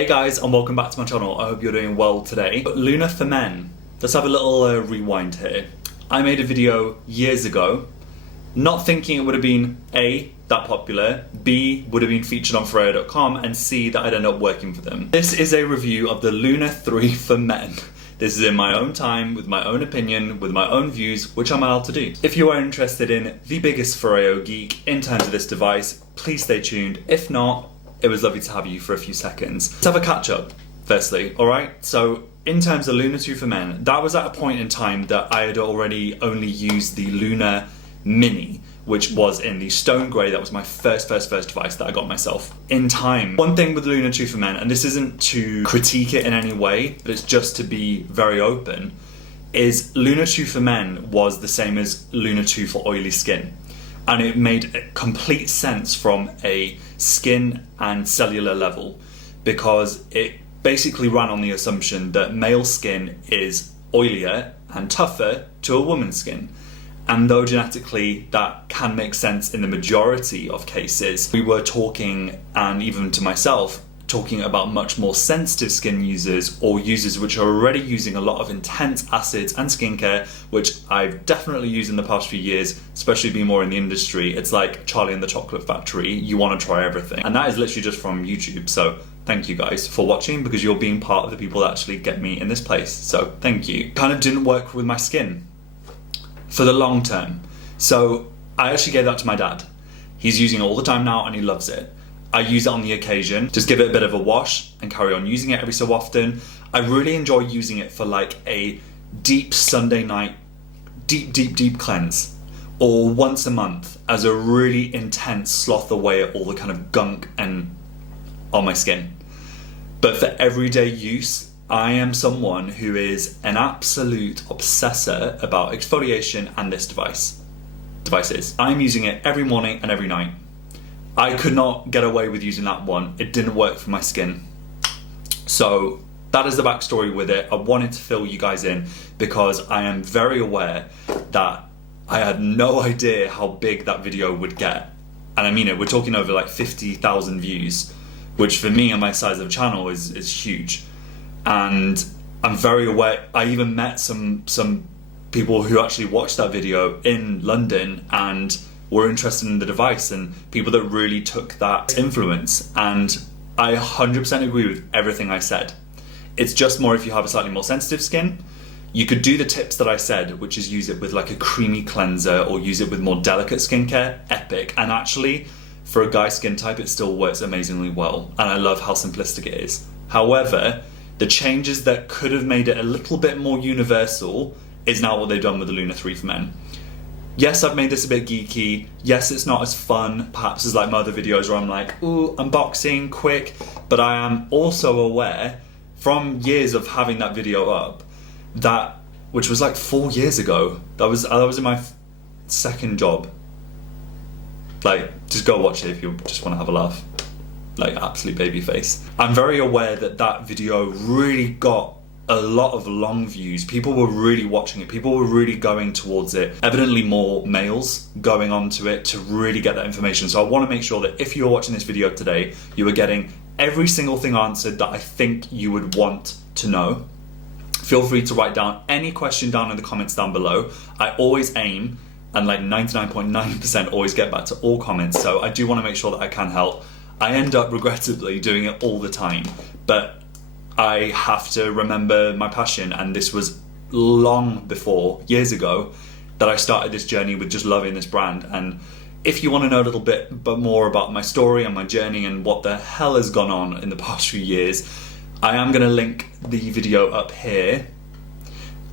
Hey guys, and welcome back to my channel. I hope you're doing well today. Luna for men. Let's have a little rewind here. I made a video years ago, not thinking it would have been A, that popular, B, would have been featured on FOREO.com, and C, that I'd end up working for them. This is a review of the Luna 3 for men. This is in my own time, with my own opinion, with my own views, which I'm allowed to do. If you are interested in the biggest FOREO geek in terms of this device, please stay tuned. If not, it was lovely to have you for a few seconds. Let's have a catch up, firstly, all right? So in terms of Luna 2 for men, that was at a point in time that I had already only used the Luna Mini, which was in the stone grey. That was my first device that I got myself. In time, one thing with Luna 2 for men, and this isn't to critique it in any way, but it's just to be very open, is Luna 2 for men was the same as Luna 2 for oily skin. And it made complete sense from a skin and cellular level, because it basically ran on the assumption that male skin is oilier and tougher to a woman's skin. And though genetically that can make sense in the majority of cases, we were talking, and even to myself, talking about much more sensitive skin users, or users which are already using a lot of intense acids and skincare, which I've definitely used in the past few years, especially being more in the industry. It's like Charlie and the Chocolate Factory, you want to try everything. And that is literally just from YouTube, so thank you guys for watching, because you're being part of the people that actually get me in this place, so thank you. Kind of didn't work with my skin for the long term, so I actually gave that to my dad. He's using it all the time now and he loves it. I use it on the occasion, just give it a bit of a wash and carry on using it every so often. I really enjoy using it for like a deep Sunday night, deep cleanse, or once a month as a really intense sloth away at all the kind of gunk and on my skin. But for everyday use, I am someone who is an absolute obsessor about exfoliation and this devices. I'm using it every morning and every night. I could not get away with using that one. It didn't work for my skin. So that is the backstory with it. I wanted to fill you guys in because I am very aware that I had no idea how big that video would get. And I mean it, we're talking over like 50,000 views, which for me and my size of channel is huge. And I'm very aware, I even met some people who actually watched that video in London and were interested in the device, and people that really took that influence. And I 100% agree with everything I said. It's just more if you have a slightly more sensitive skin, you could do the tips that I said, which is use it with like a creamy cleanser or use it with more delicate skincare, epic. And actually, for a guy skin type, it still works amazingly well. And I love how simplistic it is. However, the changes that could have made it a little bit more universal is now what they've done with the Luna 3 for men. Yes, I've made this a bit geeky. Yes, it's not as fun, perhaps, as like my other videos where I'm like, ooh, unboxing, quick. But I am also aware from years of having that video up, that, which was like 4 years ago, that was in my second job. Like, just go watch it if you just want to have a laugh. Like, absolute baby face. I'm very aware that that video really got a lot of long views. People were really watching it. People were really going towards it. Evidently more males going onto it to really get that information. So I want to make sure that if you're watching this video today, you are getting every single thing answered that I think you would want to know. Feel free to write down any question down in the comments down below. I always aim, and like 99.9% always get back to all comments. So I do want to make sure that I can help. I end up regrettably doing it all the time, but I have to remember my passion, and this was long before, years ago, that I started this journey with just loving this brand. And if you want to know a little bit more about my story and my journey and what the hell has gone on in the past few years, I am going to link the video up here,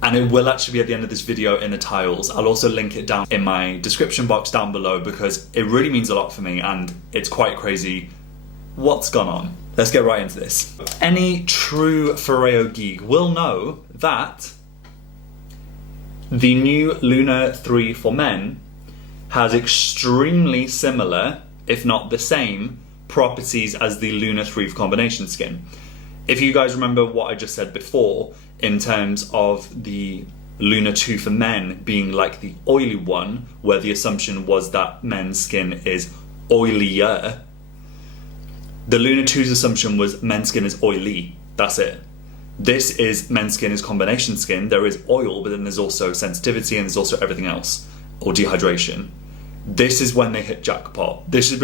and it will actually be at the end of this video in the tiles. I'll also link it down in my description box down below, because it really means a lot for me and it's quite crazy what's gone on. Let's get right into this. Any true FOREO geek will know that the new Luna 3 for men has extremely similar, if not the same, properties as the Luna 3 for combination skin. If you guys remember what I just said before, in terms of the Luna 2 for men being like the oily one, where the assumption was that men's skin is oilier, The Luna 2's assumption was men's skin is oily. That's it. This is men's skin is combination skin. There is oil, but then there's also sensitivity and there's also everything else, or dehydration. This is when they hit jackpot. This is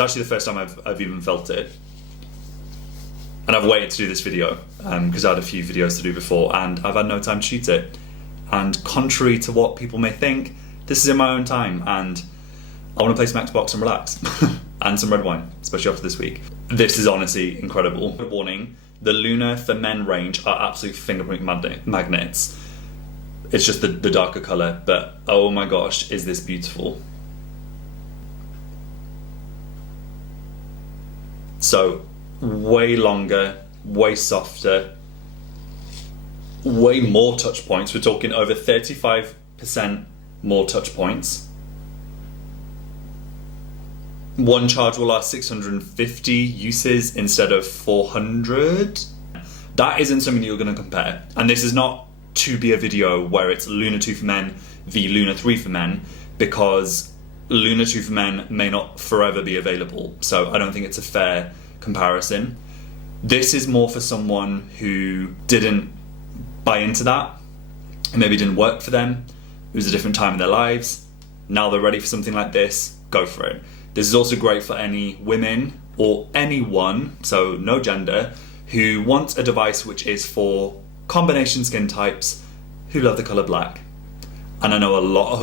actually the first time I've even felt it. And I've waited to do this video because I had a few videos to do before and I've had no time to shoot it. And contrary to what people may think, this is in my own time and I want to play some Xbox and relax. And some red wine, especially after this week. This is honestly incredible. Warning, the Luna for Men range are absolute fingerprint magnets. It's just the darker colour, but oh my gosh, is this beautiful. So, way longer, way softer, way more touch points. We're talking over 35% more touch points. One charge will last 650 uses instead of 400. That isn't something you're going to compare. And this is not to be a video where it's Luna 2 for men v Luna 3 for men, because Luna 2 for men may not forever be available. So I don't think it's a fair comparison. This is more for someone who didn't buy into that. It maybe didn't work for them. It was a different time in their lives. Now they're ready for something like this. Go for it. This is also great for any women or anyone, so no gender, who wants a device which is for combination skin types who love the colour black. And I know a lot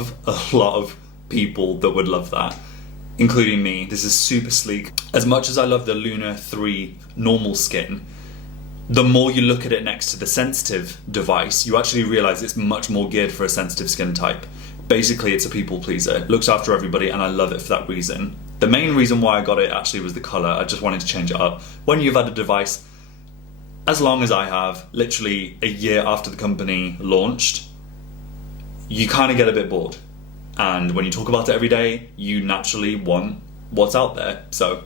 of people that would love that, including me. This is super sleek. As much as I love the Luna 3 normal skin, the more you look at it next to the sensitive device, you actually realise it's much more geared for a sensitive skin type. Basically, it's a people pleaser. It looks after everybody and I love it for that reason. The main reason why I got it actually was the colour. I just wanted to change it up. When you've had a device as long as I have, literally a year after the company launched, you kind of get a bit bored. And when you talk about it every day, you naturally want what's out there. So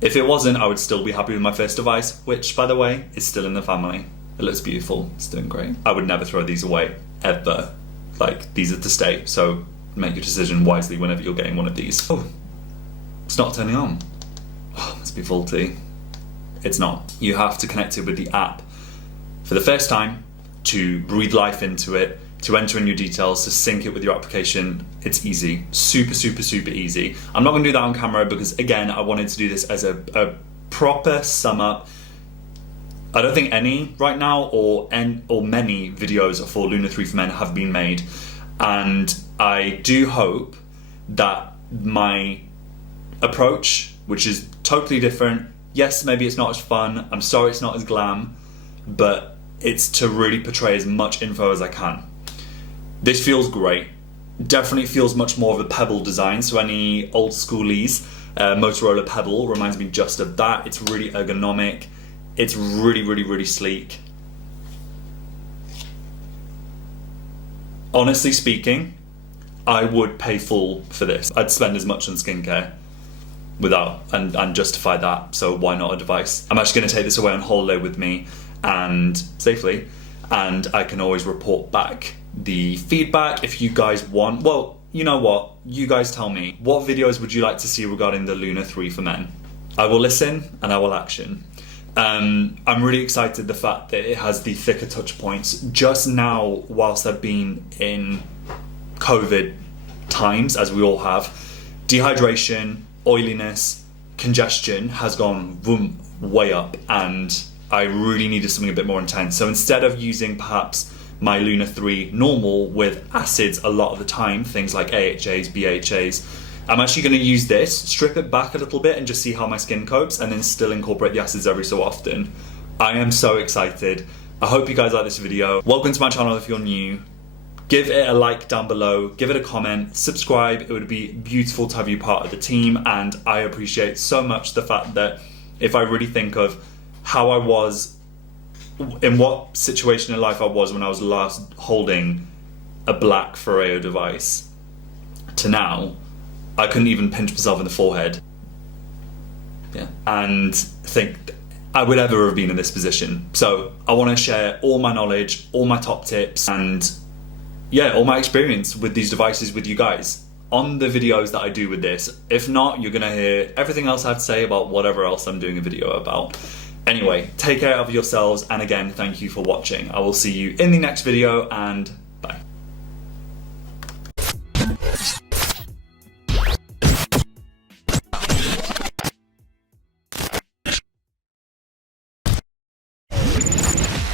if it wasn't, I would still be happy with my first device, which, by the way, is still in the family. It looks beautiful. It's doing great. I would never throw these away, ever. Like, these are to stay, so make your decision wisely whenever you're getting one of these. Oh, it's not turning on. Oh, must be faulty. It's not. You have to connect it with the app for the first time, to breathe life into it, to enter in your details, to sync it with your application. It's easy. Super, super, super easy. I'm not gonna do that on camera because, again, I wanted to do this as a proper sum up. I don't think any right now or many videos for Luna 3 for Men have been made, and I do hope that my approach, which is totally different, yes, maybe it's not as fun, I'm sorry it's not as glam, but it's to really portray as much info as I can. This feels great. Definitely feels much more of a pebble design, so any old schoolies, Motorola Pebble reminds me just of that. It's really ergonomic. It's really, really, really sleek. Honestly speaking, I would pay full for this. I'd spend as much on skincare and justify that, so why not a device? I'm actually going to take this away on holiday with me and safely, and I can always report back the feedback if you guys want. Well, you know what? You guys tell me. What videos would you like to see regarding the Luna 3 for Men? I will listen and I will action. I'm really excited the fact that it has the thicker touch points. Just now, whilst I've been in COVID times, as we all have, dehydration, oiliness, congestion has gone boom, way up, and I really needed something a bit more intense. So instead of using perhaps my Luna 3 normal with acids a lot of the time, things like AHAs, BHAs, I'm actually going to use this, strip it back a little bit and just see how my skin copes, and then still incorporate the acids every so often. I am so excited. I hope you guys like this video. Welcome to my channel if you're new. Give it a like down below, give it a comment, subscribe. It would be beautiful to have you part of the team, and I appreciate so much the fact that if I really think of how I was, in what situation in life I was when I was last holding a black FOREO device, to now, I couldn't even pinch myself in the forehead. Yeah. And think I would ever have been in this position. So I want to share all my knowledge, all my top tips, and yeah, all my experience with these devices with you guys. on the videos that I do with this. If not, you're gonna hear everything else I have to say about whatever else I'm doing a video about. Anyway, take care of yourselves, and again, thank you for watching. I will see you in the next video, and